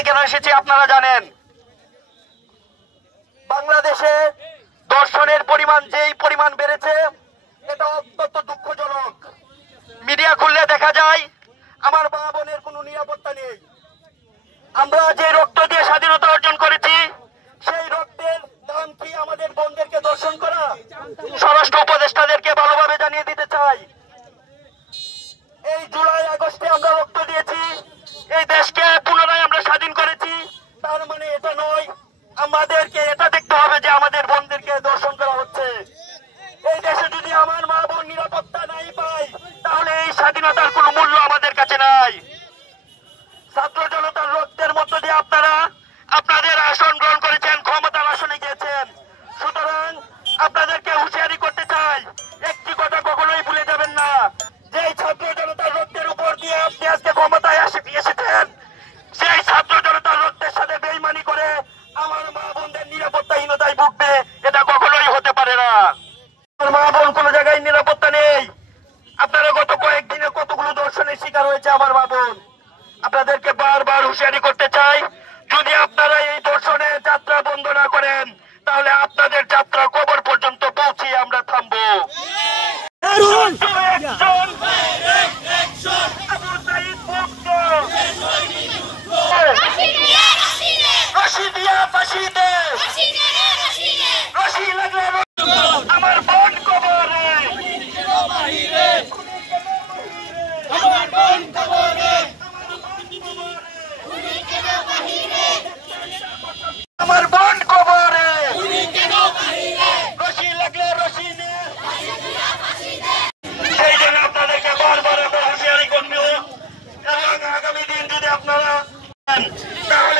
করতে কেন এসেছি আপনারা জানেন। বাংলাদেশে ধর্ষণের পরিমাণ যেই পরিমাণ বেড়েছে এটা অত্যন্ত দুঃখজনক। মিডিয়া খুললে দেখা যায় আমার মা বোনের কোনো নিরাপত্তা নেই। আমরা যে রক্ত দিয়ে স্বাধীনতা অর্জন করেছি সেই রক্তের দাম কি আমাদের বোনদেরকে ধর্ষণ করা? স্বরাষ্ট্র উপদেষ্টাদেরকে ভালোভাবে জানিয়ে দিতে চাই, এই জুলাই আগস্টে আমরা রক্ত দিয়েছি, এই দেশকে পুনরায় আমরা স্বাধীন করেছি। তার মানে এটা নয় আমাদেরকে এটা দেখতে হবে যে আমাদের বোনদেরকে ধর্ষণ করা হচ্ছে। এই দেশে যদি আমার মা বোন নিরাপত্তা নাই পায় তাহলে এই স্বাধীনতার কোনো মূল্য আমাদের কাছে নাই। ছাত্র জনতার রক্তের মধ্য দিয়ে আপনারা আপনাদের আসন গ্রহণ করেছেন, ক্ষমতার আসনে গিয়েছেন। সুতরাং আপনাদেরকে হুঁশিয়ারি করতে চাই, একটি কথা কখনোই ভুলে যাবেন না, যে ছাত্র জনতার রক্তের উপর দিয়ে আপনি আজকে ক্ষমতায় এসেছেন, সেই ছাত্র জনতার রক্তের সাথে বেইমানি করে আমার মা বোনদের নিরাপত্তাহীনতায় ভুগবে, এটা কখনোই হতে পারে না। আমার মা বোন কোনো জায়গায় নিরাপত্তা নেই। আপনারা গত কয়েকদিনে কতগুলো ধর্ষণের শিকার হয়েছে আমার মা বোন। আপনাদেরকে বারবার হুঁশিয়ারি করতে চাই, যদি আপনারা এই ধর্ষণের যাত্রা বন্ধ না করেন তাহলে আপনাদের যাত্রা কবর পর্যন্ত পৌঁছিয়ে আমরা থামবো। আমার বোন কবরে, আমার বোন কবরে, রশি লাগলে রশি নে। সেই জন্য আপনাদেরকে বারবার হুঁশিয়ারি করবো এবং আগামী দিন যদি আপনারা তাহলে